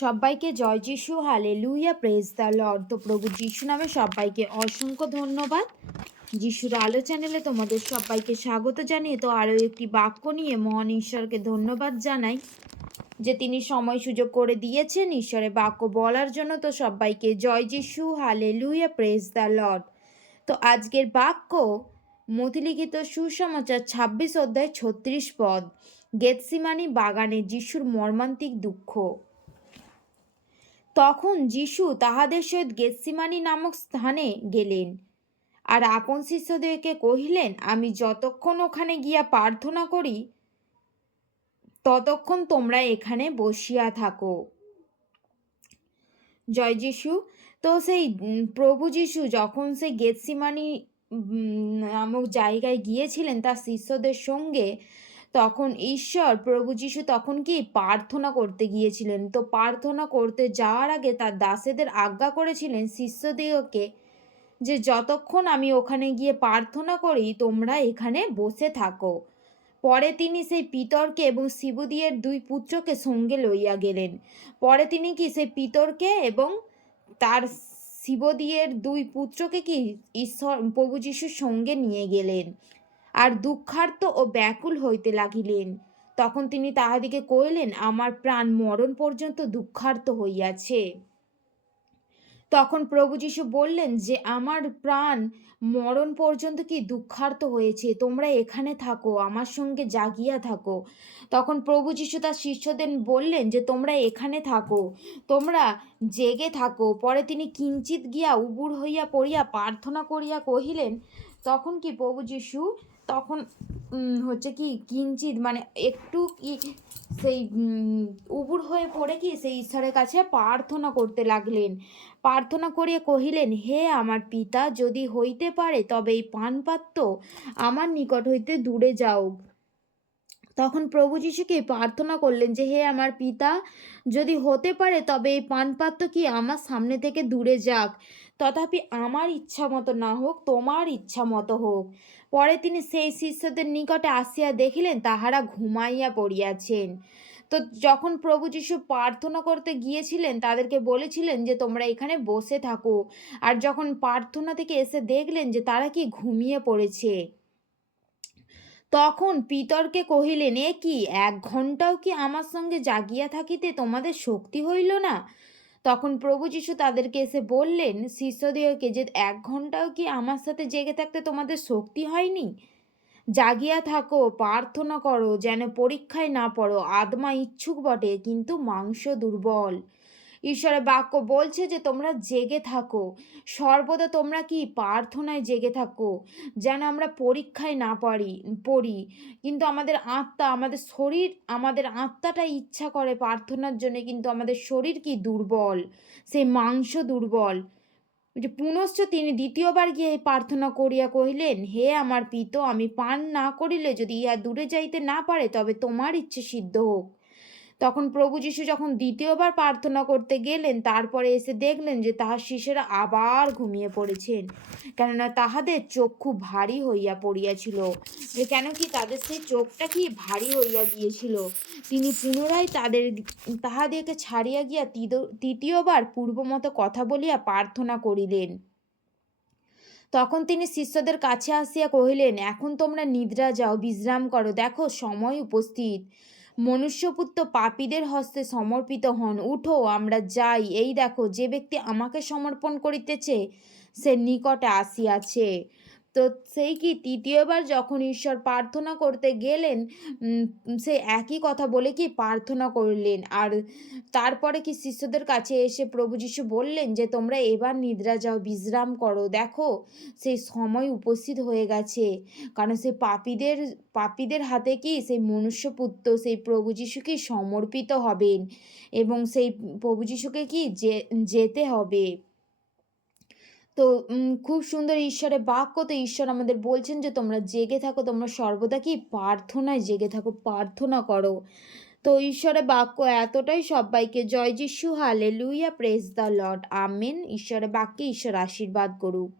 সবাইকে জয় যিশু hallelujah praise the Lord তো প্রভু যিশু নামে সবাইকে অসংখ্য ধন্যবাদ। যিশুর আলো চ্যানেলে তোমাদের সবাইকে স্বাগত জানিয়ে তো আরও একটি বাক্য নিয়ে মহান ঈশ্বরকে ধন্যবাদ জানাই। যে তিনি সময় সুযোগ করে দিয়েছেন ঈশ্বরের বাক্য বলার জন্য তো সবাইকে জয় যিশু hallelujah praise the Lord তো আজকের বাক্য মতিলিখিত সুসমাচার ছাব্বিশ অধ্যায় ছত্রিশ পদ, গেতসিমানি বাগানে যিশুর মর্মান্তিক দুঃখ। তখন যিশু তাহাদের সহিত গেতসিমানি নামক স্থানে গেলেন। আর আপন শিষ্যদেরকে কহিলেন, আমি যতক্ষণ ওখানে গিয়া প্রার্থনা করি, ততক্ষণ তোমরা এখানে বসিয়া থাকো। জয় যিশু। তো সেই প্রভু যিশু যখন সেই গেতসিমানি নামক জায়গায় গিয়েছিলেন, তার শিষ্যদের সঙ্গে তখন ঈশ্বর, প্রভু যিশু তখন কি প্রার্থনা করতে গিয়েছিলেন? তো প্রার্থনা করতে যাওয়ার আগে তার দাসেদের আজ্ঞা করেছিলেন শিষ্যদিগকে যে, যতক্ষণ আমি ওখানে গিয়ে প্রার্থনা করি, তোমরা এখানে বসে থাকো। পরে তিনি সেই পিতরকে এবং শিবদিয়ের দুই পুত্রকে সঙ্গে লইয়া গেলেন। পরে তিনি কি সেই পিতরকে এবং তার শিবদিয়ের দুই পুত্রকে কি ঈশ্বর, প্রভু যিশুর সঙ্গে নিয়ে গেলেন? আর দুঃখার্ত ও ব্যাকুল হইতে লাগিলেন। তখন তিনি তাহাদিকে কহিলেন, আমার প্রাণ মরণ পর্যন্ত দুঃখার্ত হইয়াছে। তখন প্রভু যিশু বললেন, যে আমার প্রাণ মরণ পর্যন্ত কি দুঃখার্ত হয়েছে? তোমরা এখানে থাকো, আমার সঙ্গে জাগিয়া থাকো। তখন প্রভু যিশু তার শিষ্যদের বললেন, যে তোমরা এখানে থাকো, তোমরা জেগে থাকো। পরে তিনি কিঞ্চিত গিয়া উবুর হইয়া পড়িয়া প্রার্থনা করিয়া কহিলেন, তখন কি প্রভু যিশু তখন হচ্ছে কি, কিঞ্চিত মানে একটু কি সেই উবুর হয়ে পড়ে কি সেই ঈশ্বরের কাছে প্রার্থনা করতে লাগলেন। প্রার্থনা করিয়া কহিলেন, হে আমার পিতা, যদি হইতে পারে তবে এই পানপাত্র আমার নিকট হইতে দূরে যাও। তখন প্রভু যিশুকে প্রার্থনা করলেন যে, হে আমার পিতা, যদি হতে পারে, তবে এই পানপাত্র কি আমার সামনে থেকে দূরে যাক? তথাপি আমার ইচ্ছা মতো না হোক, তোমার ইচ্ছা মতো হোক। পরে তিনি সেই শিষ্যদের নিকটে আসিয়া দেখিলেন, তাহারা ঘুমাইয়া পড়িয়াছেন। তো যখন প্রভু যিশু প্রার্থনা করতে গিয়েছিলেন, তাদেরকে বলেছিলেন যে, তোমরা এখানে বসে থাকো। আর যখন প্রার্থনা থেকে এসে দেখলেন যে, তারা কি ঘুমিয়ে পড়েছে। তখন পিতরকে কহিলেন এ কি, এক ঘন্টাও কি আমার সঙ্গে জাগিয়া থাকিতে তোমাদের শক্তি হইল না? তখন প্রভু যিশু তাদেরকে এসে বললেন, শিষ্যদিগকে যে এক ঘন্টাও কি আমার সাথে জেগে থাকতে তোমাদের শক্তি হয়নি? জাগিয়া থাকো, প্রার্থনা করো, যেন পরীক্ষায় না পড়ো, আত্মা ইচ্ছুক বটে, কিন্তু মাংস দুর্বল। ঈশ্বরের বাক্য বলছে যে তোমরা জেগে থাকো। সর্বদা তোমরা কি প্রার্থনায় জেগে থাকো? যেন আমরা পরীক্ষায় না পারি, পড়ি। কিন্তু আমাদের আত্মা, আমাদের শরীর, আমাদের আত্মাটা ইচ্ছা করে প্রার্থনার জন্য, কিন্তু আমাদের শরীর কি দুর্বল? সেই মাংস দুর্বল। যে পুনশ্চ তিনি দ্বিতীয়বার গিয়ে প্রার্থনা করিয়া কহিলেন, হে আমার পিত, আমি পান না করিলে যদি ইহা দূরে যাইতে না পারে, তবে তোমার ইচ্ছে সিদ্ধ হোক। তখন প্রভু যিশু যখন দ্বিতীয়বার প্রার্থনা করতে গেলেন, তারপরে এসে দেখলেন যে তাহার শিষ্যরা আবার ঘুমিয়ে পড়েছেন। কেননা তাহাদের চোখ খুব ভারী হইয়া পড়িয়াছিল। যে কেন কি তাদের সেই চোখটা কি ভারী হইয়া গিয়েছিল? তিনি পুনরায় তাদের তাহাদেরকে ছাড়িয়া গিয়া তৃতীয়বার পূর্বমতো কথা বলিয়া প্রার্থনা করিলেন। তখন তিনি শিষ্যদের কাছে আসিয়া কহিলেন, এখন তোমরা নিদ্রা যাও, বিশ্রাম করো। দেখো, সময় উপস্থিত। মনুষ্যপুত্র পাপীদের হস্তে সমর্পিত হন। উঠো, আমরা যাই। এই দেখো, যে ব্যক্তি আমাকে সমর্পণ করিতেছে, সে নিকটে আসিয়াছে। তো সেই কি তৃতীয়বার যখন ঈশ্বর প্রার্থনা করতে গেলেন সে একই কথা বলে কি প্রার্থনা করলেন। আর তারপরে কি শিষ্যদের কাছে এসে প্রভু যিশু বললেন যে, তোমরা এবার নিদ্রা যাও, বিশ্রাম করো। দেখো, সেই সময় উপস্থিত হয়ে গেছে। কারণ সেই পাপীদের পাপীদের হাতে কি সেই মনুষ্যপুত্র, সেই প্রভু যিশুকে সমর্পিত হবেন এবং সেই প্রভু যিশুকে কি যে- যেতে হবে। তো খুব সুন্দর ঈশ্বরের বাক্য তো ঈশ্বর আমাদের বলছেন যে, তোমরা জেগে থাকো, তোমরা সর্বদা কি? প্রার্থনায় জেগে থাকো, প্রার্থনা করো। তো ঈশ্বরের বাক্য এতটাই সবাইকে, জয় Jishu hallelujah praise the lord amen. ঈশ্বরের বাক্যে ঈশ্বর আশীর্বাদ করুক।